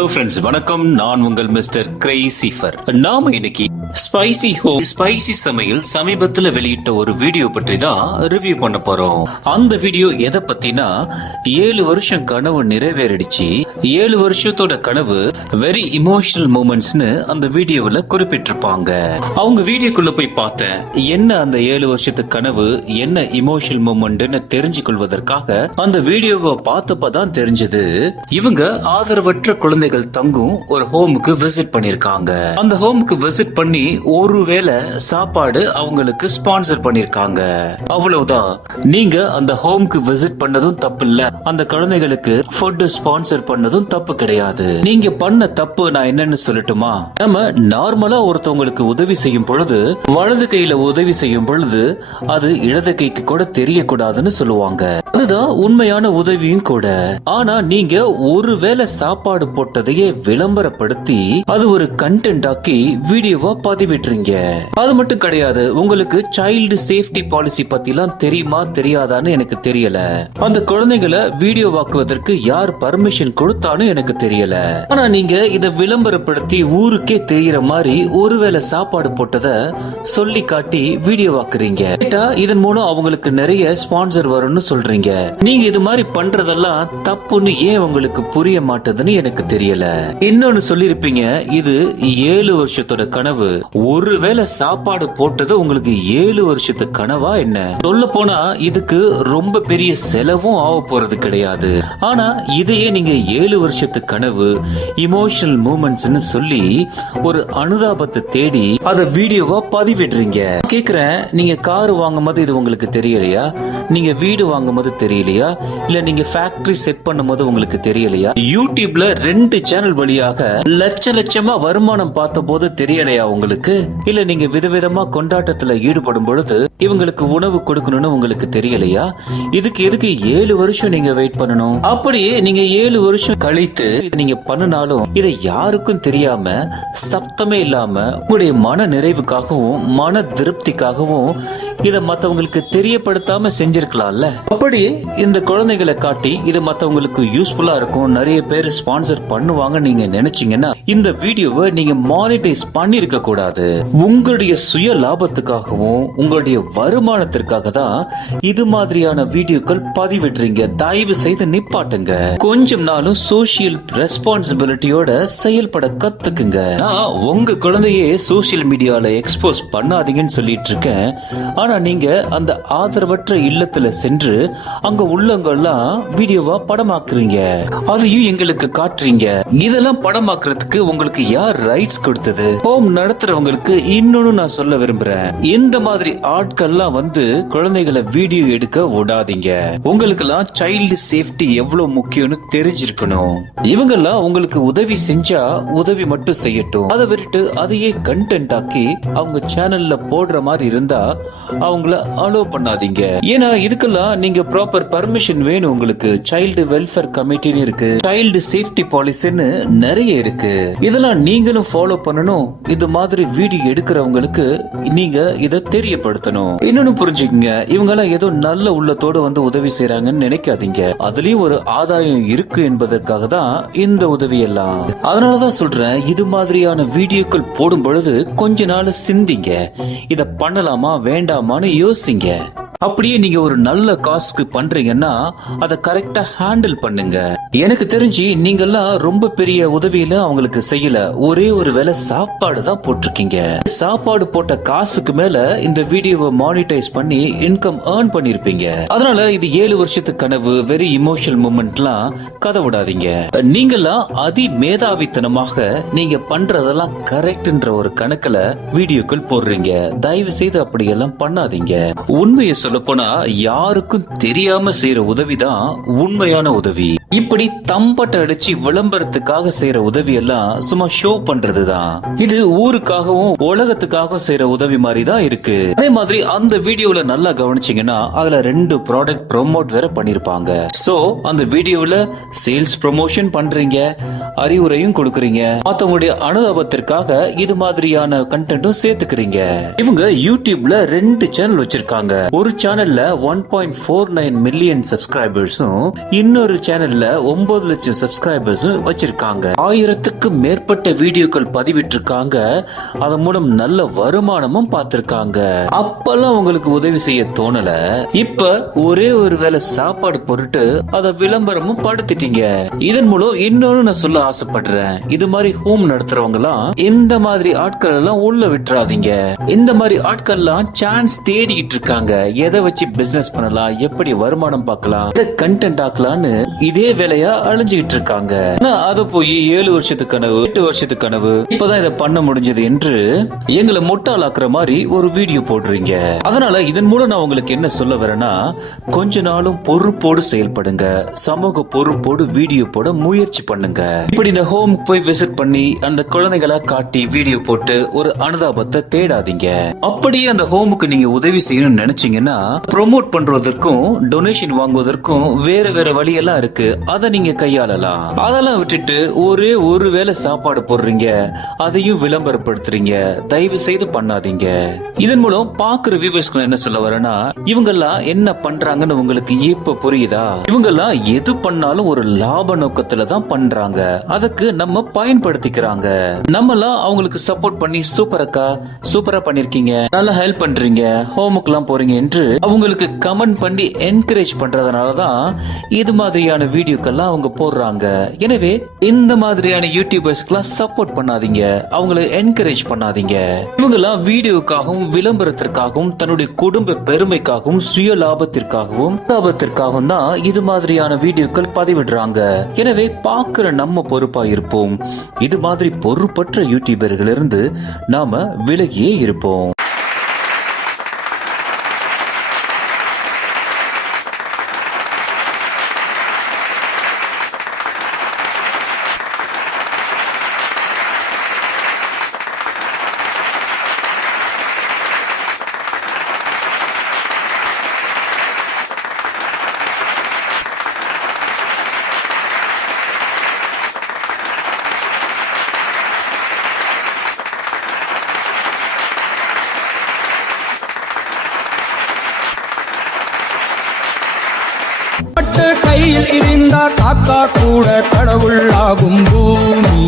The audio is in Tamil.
ஹலோ ஃப்ரெண்ட்ஸ் வணக்கம். நான் உங்கள் மிஸ்டர் கிரைசிஃபர் நாம இன்னைக்கு ஸ்பைசி ஹோ ஸ்பைசி சமையல் சமீபத்துல வெளியிட்ட ஒரு வீடியோ பற்றி தான் ரிவ்யூ பண்ண போறோம். அந்த வீடியோ எதை பத்தினா ஏழு வருஷம் கனவு நிறைவேறிடுச்சு. ஏழு வருஷத்தோட கனவு வெரி இமோஷனல் மூமெண்ட்ஸ்னு அந்த வீடியோவில் குறிப்பிட்டிருப்பாங்க. அவங்க வீடியோக்குள்ள போய் பார்த்தேன். என்ன அந்த ஏழு வருஷத்து கனவு என்ன இமோஷனல் மூமெண்ட்னு தெரிஞ்சு கொள்வதற்காக அந்த வீடியோவை பார்த்தப்பதான் தெரிஞ்சது. இவங்க ஆதரவற்ற குழந்தைகள் தங்கும் ஒரு ஹோமுக்கு விசிட் பண்ணிருக்காங்க அந்த ஹோமுக்கு விசிட் பண்ணி ஒருவேளை சாப்பாடு அவங்களுக்கு ஸ்பான்சர் பண்ணிருக்காங்க. அவ்வளவுதான். நீங்க அந்த ஹோம்க்கு விசிட் பண்ணதும் தப்பு இல்ல அந்த குழந்தைகளுக்கு ஃபுட் ஸ்பான்சர் பண்ணதும் தப்பு கிடையாது. நீங்க பண்ண தப்பு நான் என்னன்னு சொல்லட்டுமா? நம்ம நார்மலா ஒருத்தவங்களுக்கு உதவி செய்யும் பொழுது வலது கையில உதவி செய்யும் பொழுது அது இடது கைக்கு கூட தெரியக்கூடாதுன்னு சொல்லுவாங்க. அதுதான் உண்மையான உதவியும் கூட. ஆனா நீங்க ஒருவேளை சாப்பாடு போட்டதையே விளம்பரப்படுத்தி அது ஒரு கண்டென்ட் ஆக்கி வீடியோவா பதிவிட்டுறீங்க அது மட்டும் கிடையாது உங்களுக்கு சைல்டு சேஃப்டி பாலிசி பத்திலாம் தெரியுமா தெரியாதான்னு எனக்கு தெரியல. அந்த குழந்தைகளை வீடியோ வாக்குவதற்கு யார் பர்மிஷன் கொடுத்தாலும் எனக்கு தெரியல. ஆனா நீங்க இத விளம்பரப்படுத்தி ஊருக்கே தெரியற மாதிரி ஒருவேளை சாப்பாடு போட்டத சொல்லி காட்டி வீடியோ வாக்குறீங்க. இதன் மூலம் அவங்களுக்கு நிறைய ஸ்பான்சர் வரும்னு சொல்றீங்க. நீங்க இது மாதிரி பண்றதெல்லாம் தப்புன்னு ஏன் உங்களுக்கு புரிய மாட்டதுன்னு எனக்கு தெரியல. இன்னொன்னு சொல்லிருப்பீங்க இது ஏழு வருஷத்தோட கனவு. ஒருவேளை சாப்பாடு போட்டது உங்களுக்கு ஏழு வருஷத்து கனவா என்ன? சொல்ல போனா இதுக்கு ரொம்ப பெரிய செலவும் ஆக போறது கிடையாது. ஆனா இதையே நீங்க ஏழு வருஷத்து கனவு இமோஷனல் மூமெண்ட்ஸ்னு சொல்லி ஒரு அனுதாபத்தை தேடி அதை வீடியோவா பதிவிடுறீங்க. கேக்குறேன் நீங்க கார் வாங்கும் போது இது உங்களுக்கு தெரியலையா? நீங்க வீடு வாங்கும் போது தெரியலையா? இல்ல நீங்க ஃபேக்டரி செட் பண்ணும் போது உங்களுக்கு தெரியலையா? யூடியூப்ல ரெண்டு சேனல் வழியாக லட்ச லட்சமா வருமானம் பார்த்த போது தெரியலையா உங்களுக்கு? இல்ல நீங்க விதவிதமா கொண்டாட்டத்துல ஈடுபடும் பொழுது இவங்களுக்கு உணவு கொடுக்கணும்னு உங்களுக்கு தெரியலையா? இதுக்கு எதுக்கு ஏழு வருஷம் நீங்க வெயிட் பண்ணணும்? அப்படியே நீங்க ஏழு வருஷம் கழித்து நீங்க பண்ணினாலும் இதை யாருக்கும் தெரியாம சப்தமே இல்லாம உங்களுடைய மன நிறைவுக்காகவும் மன திருப்திக்காகவும் இதை மற்றவங்களுக்கு தெரியப்படுத்தாம செஞ்சிருக்கலாம்ல? அப்படி இந்த குழந்தைகளை காட்டி இது மற்றவங்களுக்கு யூஸ்ஃபுல்லா இருக்கும். நிறைய பேர் ஸ்பான்சர் பண்ணுவாங்க நீங்க நினைச்சீங்கன்னா இந்த வீடியோவை நீங்க மானிட்டைஸ் பண்ணிருக்க கூடாது. உங்களுடைய சுய லாபத்துக்காகவும் உங்களுடைய வருமானத்திற்காக தான் இது மாதிரியான வீடியோக்கள் பதிவிடுறீங்க. தயவு செய்து நிப்பாட்டுங்க. கொஞ்சம் நாளும் சோசியல் ரெஸ்பான்சிபிலிட்டியோட செயல்பட கத்துக்குங்க. நான் உங்க குழந்தையே சோசியல் மீடியால எக்ஸ்போஸ் பண்ணாதீங்கன்னு சொல்லிட்டு இருக்கேன். ஆனா நீங்க அந்த ஆதரவற்ற இல்லத்துல சென்று அங்க உள்ளவங்கெல்லாம் வீடியோவா படமாக்குறீங்க. அதையும் எங்களுக்கு காட்டுறீங்க. இதெல்லாம் படமாக்குறதுக்கு உங்களுக்கு யார் ரைட்ஸ் கொடுத்தது? ஹோம் நடத்துறவங்களுக்கு இன்னொன்னு நான் சொல்ல விரும்புறேன். இந்த மாதிரி ஆட்கள்லாம் வந்து குழந்தைகளை வீடியோ எடுக்க விடாதீங்க. உங்களுக்கு எல்லாம் சைல்டு சேஃப்டி எவ்வளவு முக்கியம்னு தெரிஞ்சிருக்கணும். இவங்கெல்லாம் உங்களுக்கு உதவி செஞ்சா உதவி மட்டும் செய்யட்டும். அதை விட்டுட்டு அதையே கண்டென்ட் ஆக்கி அவங்க சேனல்ல போடுற மாதிரி இருந்தா அவங்கள அலோ பண்ணாதீங்க. ஏன்னா இதுக்கெல்லாம் நீங்க ப்ராப்பர் பர்மிஷன் வேணும் உங்களுக்கு. சைல்டு வெல்ஃபேர் கமிட்டின்னு இருக்கு. சைல்டு சேஃப்டி பாலிசின்னு நிறைய இருக்கு. இதெல்லாம் நீங்களும் ஃபாலோ பண்ணணும். இது மாதிரி வீடியோ எடுக்கிறவங்களுக்கு நீங்க இதை தெரியப்படுத்தணும். இன்னொன்னு புரிஞ்சுக்கங்க. இவங்க எல்லாம் ஏதோ நல்ல உள்ளத்தோட வந்து உதவி செய்யறாங்கன்னு நினைக்காதீங்க. அதுலயும் ஒரு ஆதாயம் இருக்கு என்பதற்காக தான் இந்த உதவி எல்லாம் அதனாலதான் சொல்றேன் இது மாதிரியான வீடியோக்கள் போடும் பொழுது கொஞ்ச நாள் சிந்திங்க. இத பண்ணலாமா வேண்டாமா ஆமான்னு யோசிங்க. அப்படியே நீங்க ஒரு நல்ல காசுக்கு பண்றீங்கன்னா அதை கரெக்டா ஹேண்டில் பண்ணுங்க. எனக்கு தெரிஞ்சு நீங்கெல்லாம் ரொம்ப பெரிய உதவியில அவங்களுக்கு செய்யல. ஒரே ஒரு வேலை சாப்பாடு தான் போட்டிருக்கீங்க. சாப்பாடு போட்ட காசுக்கு மேல இந்த வீடியோவை மானிட்டைஸ் பண்ணி இன்கம் ஏர்ன் பண்ணிருப்பீங்க. அதனால இது ஏழு வருஷத்து கனவு வெரி இமோஷனல் மூமெண்ட்லாம் கதை விடாதீங்க நீங்கெல்லாம் அதி மேதாவித்தனமாக நீங்க பண்றதெல்லாம் கரெக்ட்ன்ற ஒரு கணக்குல வீடியோக்கள் போடுறீங்க. தயவு செய்து அப்படியெல்லாம் பண்ணாதீங்க. உண்மையை சொல்ல போனா யாருக்கும் தெரியாம செய்யற உதவிதான் உண்மையான உதவி. இப்படி தம்பட்ட அடிச்சு விளம்பரத்துக்காக செய்யற உதவி எல்லாம் சும்மா ஷோ பண்றதுதான். இது ஊருக்காகவும் உலகத்துக்காகவும் செய்யற உதவி மாதிரி தான் இருக்கு. அதே மாதிரி அந்த வீடியோல நல்லா கவனிச்சீங்கன்னா அதுல ரெண்டு ப்ராடக்ட் ப்ரொமோட் வேற பண்ணிருப்பாங்க. சோ அந்த வீடியோல சேல்ஸ் ப்ரொமோஷன் பண்றீங்க அறிவுரையும் கொடுக்கறீங்க மத்தவங்களுடைய அனுபவத்திற்காக இது மாதிரியான கண்டென்ட்டும் சேர்த்துக்கிறீங்க. இவங்க யூடியூப்ல ரெண்டு சேனல் வச்சிருக்காங்க. ஒரு சேனல்ல one point four nine million சப்ஸ்கிரைபர்ஸும் இன்னொரு சேனல்ல சேனல்ல ஒன்பது லட்சம் சப்ஸ்கிரைபர்ஸும் வச்சிருக்காங்க. ஆயிரத்துக்கு மேற்பட்ட வீடியோக்கள் பதிவிட்டிருக்காங்க. அதன் மூலம் நல்ல வருமானமும் பார்த்திருக்காங்க. அப்பெல்லாம் உங்களுக்கு உதவி செய்ய தோணல. இப்ப ஒரே ஒரு வேளை சாப்பாடு பொருட்டு அத விளம்பரமும் படுத்திட்டீங்க. இதன் மூலம் இன்னொன்னு நான் சொல்ல ஆசைப்படுறேன். இது மாதிரி ஹோம் நடத்துறவங்க எல்லாம் இந்த மாதிரி ஆட்கள் எல்லாம் உள்ள விட்டுறாதீங்க. இந்த மாதிரி ஆட்கள் எல்லாம் சான்ஸ் தேடிக்கிட்டு இருக்காங்க. எதை வச்சு பிசினஸ் பண்ணலாம்? எப்படி வருமானம் பார்க்கலாம்? எதை கண்டென்ட் ஆக்கலாம்னு இதே வேலையா அழிஞ்சுகிட்டு இருக்காங்க ஆனா அதை போய் ஏழு வருஷத்து கனவு எட்டு வருஷத்து கனவு இப்பதான் இதை பண்ண முடிஞ்சது என்று எங்களை முட்டாளாக்குற மாதிரி ஒரு வீடியோ போடுறீங்க. அதனால இதன் மூலம் நான் உங்களுக்கு என்ன சொல்ல வரேன்னா கொஞ்ச நாளும் பொறுப்போடு செயல்படுங்க. சமூக பொறுப்போடு வீடியோ போட முயற்சி பண்ணுங்க. இப்படி இந்த ஹோம் போய் விசிட் பண்ணி அந்த குழந்தைகளா காட்டி வீடியோ போட்டு ஒரு அனுதாபத்தை தேடாதீங்க. அப்படியே அந்த ஹோமுக்கு நீங்க உதவி செய்யணும்னு நினைச்சீங்கன்னா ப்ரொமோட் பண்றதற்கும் டொனேஷன் வாங்குவதற்கும் வேற வேற வழியெல்லாம் இருக்கு. அதை நீங்க கையாளலாம். அதெல்லாம் விட்டுட்டு ஒரே ஒரு வேளை சாப்பாடு போடுறீங்க. அதையும் விளம்பரப்படுத்துறீங்க. தயவு செய்து பண்ணாதீங்க. இதன் மூலம் பாக்குற வியூவர்ஸ்க்கு என்ன சொல்ல வரேன்னா இவங்கெல்லாம் என்ன பண்றாங்கன்னு உங்களுக்கு இப்ப புரியுதா? இவங்கெல்லாம் எது பண்ணாலும் ஒரு லாப நோக்கத்துல தான் பண்றாங்க. அதுக்கு நம்ம பயன்படுத்திக்கிறாங்க. நம்மலாம் அவங்களுக்கு சப்போர்ட் பண்ணி சூப்பர் அக்கா சூப்பரா பண்ணிருக்கீங்க. நல்லா ஹெல்ப் பண்றீங்க. ஹோமுக்கு எல்லாம் போறீங்க என்று அவங்களுக்கு கமெண்ட் பண்ணி என்கரேஜ் பண்றதுனாலதான் இது மாதிரியான வீடியோக்கெல்லாம் அவங்க போடுறாங்க. எனவே இந்த மாதிரியான யூடியூபர்ஸ்க்குலாம் சப்போர்ட் பண்ணாதீங்க. அவங்களை என்கரேஜ் பண்ணாதீங்க. இவங்கெல்லாம் வீடியோக்காகவும் விளம்பரத்திற்காகவும் தன்னுடைய குடும்ப பெருமைக்காகவும் சுய லாபத்திற்காகவும் லாபத்திற்காகவும் தான் இது மாதிரியான வீடியோக்கள் பதிவிடுறாங்க. எனவே பார்க்கிற நம்ம பொறுப்பா இருப்போம். இது மாதிரி பொறுப்பற்ற யூடியூபர்களிருந்து நாம விலகியே இருப்போம் பட்டு கையில் இருந்தா காக்கா கூட கடவுள் ஆகும் பூமி.